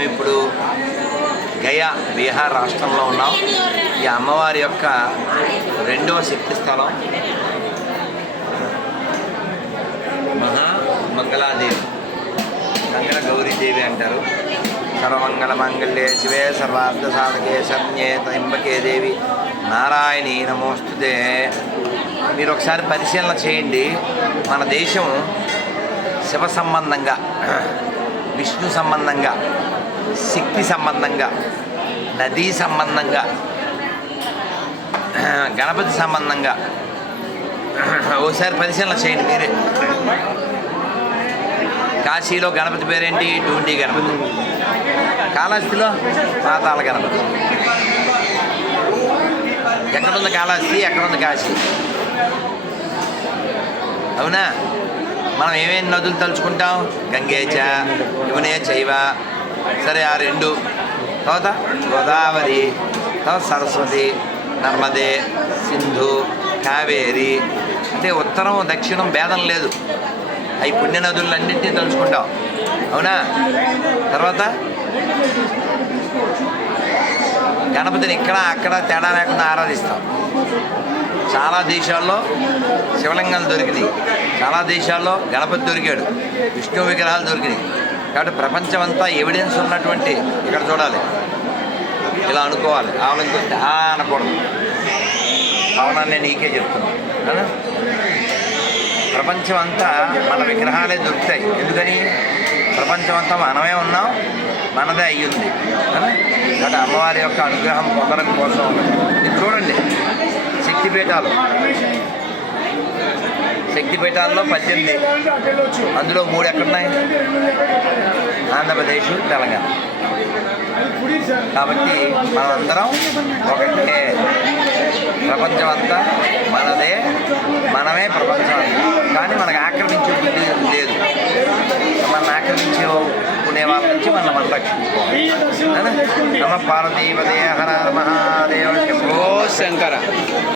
మనం ఇప్పుడు గయా బీహార్ రాష్ట్రంలో ఉన్నాం. ఈ అమ్మవారి యొక్క రెండవ శక్తి స్థలం మహామంగళాదేవి, మంగళ గౌరీదేవి అంటారు. సర్వమంగళ మంగళ్యే శివే సర్వార్థ సాధకే శరణ్యే త్రయంబకే దేవి నారాయణి నమోస్తుతే. మీరు ఒకసారి పరిశీలన చేయండి. మన దేశం శివ సంబంధంగా, విష్ణు సంబంధంగా, శక్తి సంబంధంగా, నదీ సంబంధంగా, గణపతి సంబంధంగా ఓసారి పరిశీలన చేయండి మీరే. కాశీలో గణపతి పేరేంటి? డూండి గణపతి. కాళహస్తిలో పాతాళ గణపతి. ఎక్కడుంది కాళహస్తి, ఎక్కడుంది కాశీ? అవునా? మనం ఏమేమి నదులు తలుచుకుంటాం? గంగేచ యమునే చైవ. సరే, ఆ రెండు. తర్వాత గోదావరి, తర్వాత సరస్వతి, నర్మదే, సింధు, కావేరి. అంటే ఉత్తరం దక్షిణం భేదం లేదు. అవి పుణ్య నదులన్నింటినీ తలుచుకుంటాం. అవునా? తర్వాత గణపతిని ఇక్కడ అక్కడ తేడా లేకుండా ఆరాధిస్తాం. చాలా దేశాల్లో శివలింగాలు దొరికినాయి, చాలా దేశాల్లో గణపతి దొరికాడు, విష్ణు విగ్రహాలు దొరికినాయి. కాబట్టి ప్రపంచమంతా ఎవిడెన్స్ ఉన్నటువంటి ఇక్కడ చూడాలి. ఇలా అనుకోవాలి. ఆవలింకొస్తే అనకూడదు. అవునని నీకే చెప్తున్నాను. ప్రపంచం అంతా మన విగ్రహాలే దొరుకుతాయి. ఎందుకని? ప్రపంచం అంతా మనమే ఉన్నాం, మనదే అయ్యింది. కాబట్టి అమ్మవారి యొక్క అనుగ్రహం పొందడం కోసం ఇది చూడండి. శక్తిపీఠాల్లో 18, అందులో 3 ఎక్కడున్నాయి? ఆంధ్రప్రదేశ్, తెలంగాణ. కాబట్టి మనందరం ఒకటే. ప్రపంచం అంతా మనదే, మనమే ప్రపంచం అంతా. కానీ మనకు ఆక్రమించే బుద్ధి లేదు. మనల్ని ఆక్రమించుకునే వాళ్ళ నుంచి మనం రక్షించుకోవాలి. నమ పార్వతీపదే హర మహాదేవ శంభో శంకర.